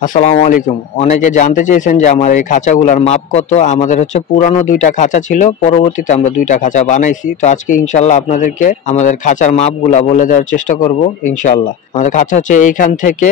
আসসালামু আলাইকুম। অনেকে জানতে চেয়েছেন যে আমার এই খাঁচাগুলার মাপ কত? আমাদের হচ্ছে পুরানো ২ টা খাঁচা ছিল। পরবর্তীতে আমরা ২ টা খাঁচা বানাইছি। তো আজকে ইনশাআল্লাহ আপনাদেরকে আমাদের খাঁচার মাপগুলা বলে দেওয়ার চেষ্টা করব ইনশাআল্লাহ। আমাদের খাঁচা হচ্ছে এইখান থেকে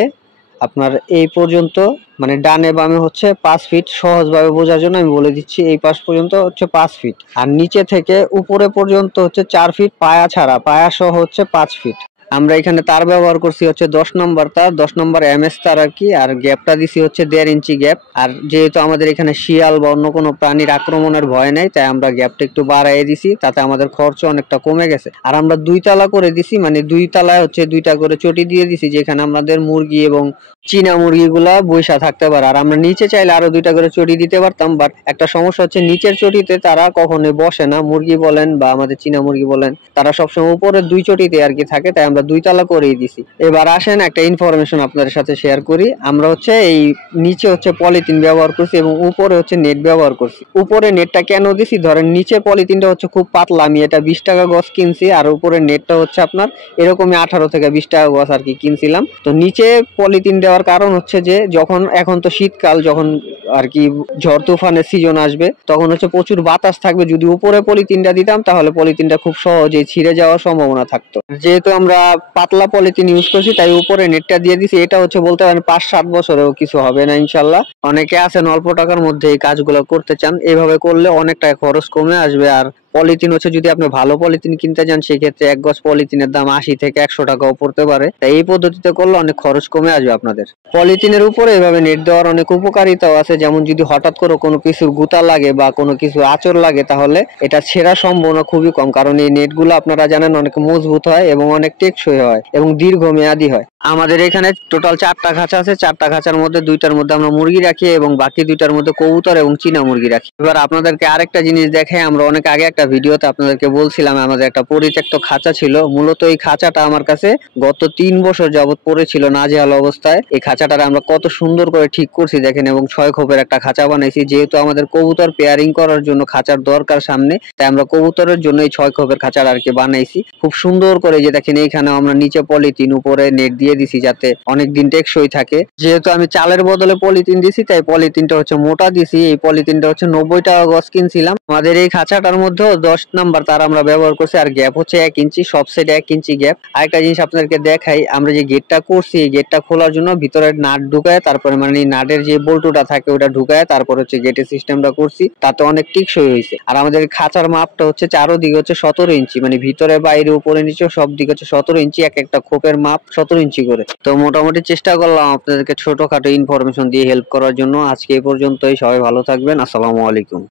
আপনার এই পর্যন্ত, মানে ডানে বামে হচ্ছে ৫ ফিট। সহজভাবে বোঝার জন্য আমি বলে দিচ্ছি, এই পাশ পর্যন্ত হচ্ছে ৫ ফিট। আর নিচে থেকে উপরে পর্যন্ত হচ্ছে ৪ ফিট পায়া ছাড়া, পায়া সহ হচ্ছে ৫ ফিট। আমরা এখানে তার ব্যবহার করছি হচ্ছে ১০ নম্বর তার, ১০ নম্বর এমএস তার আরকি। আর গ্যাপটা দিছি হচ্ছে ১.৫ ইঞ্চি গ্যাপ। আর যেহেতু আমাদের এখানে শিয়াল বা অন্য কোনো প্রাণীর আক্রমণের ভয় নাই, তাই আমরা গ্যাপটা একটু বাড়ায় দিছি। তাতে আমাদের খরচ অনেকটা কমে গেছে। আর আমরা ২ তালা করে দিছি, মানে ২ তালায় হচ্ছে ২ টা করে চটি দিয়ে দিছি, যেখানে আমাদের মুরগি এবং চীনা মুরগিগুলা বইসা থাকতে পারে। আর আমরা নিচে চাইলে আরো ২ টা করে চটি দিতে পারতাম, বাট একটা সমস্যা হচ্ছে নিচের চটিতে তারা কখনোই বসে না। মুরগি বলেন বা আমাদের চীনা মুরগি বলেন, তারা সবসময় উপরের ২ চটিতে আরকি থাকে, তাই আমরা ২ তালা করেই দিছি। এবার আসেন একটা ইনফরমেশন আপনাদের সাথে শেয়ার করি। আমরা হচ্ছে এই নিচে হচ্ছে পলিথিন ব্যবহার করছি এবং উপরে হচ্ছে নেট ব্যবহার করছি। উপরে নেটটা কেন দিছি, ধরেন নিচে পলিথিনটা হচ্ছে খুব পাতলা, আমি এটা ২০ টাকা গজ কিনছি। আর উপরে নেটটা হচ্ছে আপনার এরকমই ১৮ থেকে ২০ টাকা গজ আর কি কিনছিলাম। তো নিচে পলিথিন দেওয়ার কারণ হচ্ছে যে যখন এখন তো শীতকাল, যখন আর কি ঝড় তুফানের সিজন আসবে, তখন হচ্ছে প্রচুর বাতাস থাকবে। যদি উপরে পলিথিনটা দিতাম তাহলে পলিথিনটা খুব সহজেই ছিঁড়ে যাওয়ার সম্ভাবনা থাকতো। যেহেতু আমরা পাতলা পলিথিন ইউজ করছি, তাই উপরে নেটটা দিয়ে দিছি। এটা হচ্ছে বলতে পারেন ৫-৭ বছরেও কিছু হবে না ইনশাল্লাহ। অনেকে আছেন অল্প টাকার মধ্যে এই কাজগুলো করতে চান, এভাবে করলে অনেকটা খরচ কমে আসবে। আর পলিথিন হচ্ছে যদি আপনি ভালো পলিথিন কিনতে যান, সেক্ষেত্রে ১ গজ পলিথিনের দাম ৮০ থেকে ১০০ টাকাও পড়তে পারে। তাই এই পদ্ধতিতে করলে অনেক খরচ কমে আসবে আপনাদের। পলিথিনের উপরে এভাবে নেট দেওয়ার অনেক উপকারিতাও আছে, যেমন যদি হঠাৎ করে কোনো কিছুর গুতা লাগে বা কোনো কিছু আঁচড় লাগে, তাহলে এটা ছেঁড়ার সম্ভাবনা খুবই কম। কারণ এই নেটগুলো আপনারা জানেন অনেক মজবুত হয় এবং অনেক টেকসই হয় এবং দীর্ঘমেয়াদী হয়। আমাদের এখানে টোটাল ৪টা খাঁচা আছে। ৪টা খাঁচার মধ্যে ২টার মধ্যে আমরা মুরগি রাখি এবং বাকি ২টার মধ্যে কবুতর এবং চীনা মুরগি রাখি। এবার আপনাদেরকে আরেকটা জিনিস দেখাই। আমরা অনেক আগে একটা ভিডিওতে আপনাদেরকে বলছিলাম আমাদের একটা পরিত্যক্ত খাঁচা ছিল। মূলত এই খাঁচাটা আমার কাছে গত ৩ বছর যাবত পড়েছিল নাজেহাল অবস্থায়। এই খাঁচাটারে আমরা কত সুন্দর করে ঠিক করছি দেখেন, এবং ৬ খোপের একটা খাঁচা বানাইছি। যেহেতু আমাদের কবুতর পেয়ারিং করার জন্য খাঁচার দরকার সামনে, তাই আমরা কবুতরের জন্য এই ৬ খোপের খাঁচাটা আর কি বানাইছি খুব সুন্দর করে। যে দেখেন এইখানে আমরা নিচে পলিথিন, উপরে নেট দিয়ে দিছি যাতে অনেকদিন টেকসই থাকে। যেহেতু আমি চালের বদলে পলিথিন দিছি, তাই পলিথিনটা হচ্ছে মোটা দিছি। এই পলিথিনটা হচ্ছে ৯০ টাকা গজ কিনছিলাম। আমাদের এই খাঁচাটার মধ্যেও ১০ নাম্বার তার আমরা ব্যবহার করছি। আর গ্যাপ হচ্ছে ১ ইঞ্চি, সব সাইডে ১ ইঞ্চি গ্যাপ। আরেকটা জিনিস আপনাদেরকে দেখাই, আমরা যে গেটটা করছি, এই গেটটা খোলার জন্য ভিতরে নাট ঢুকায়, তারপরে মানে নাটের যে বল্টুটা থাকে ওটা ঢুকায় তারপর হচ্ছে গেটের সিস্টেমটা করছি। তাতে অনেক টেকসই হয়েছে। আর আমাদের খাঁচার মাপটা হচ্ছে চারোদিকে হচ্ছে ১৭ ইঞ্চি, মানে ভিতরে বাইরে উপরে নিচে সব দিকে হচ্ছে ১৭ ইঞ্চি। এক একটা খোপের মাপ ১৭ ইঞ্চি করে। তো মোটামুটি চেষ্টা করলাম আপনাদেরকে ছোটখাটো ইনফরমেশন দিয়ে হেল্প করার জন্য। আজকে এই পর্যন্তই। সবাই ভালো থাকবেন। আসসালামু আলাইকুম।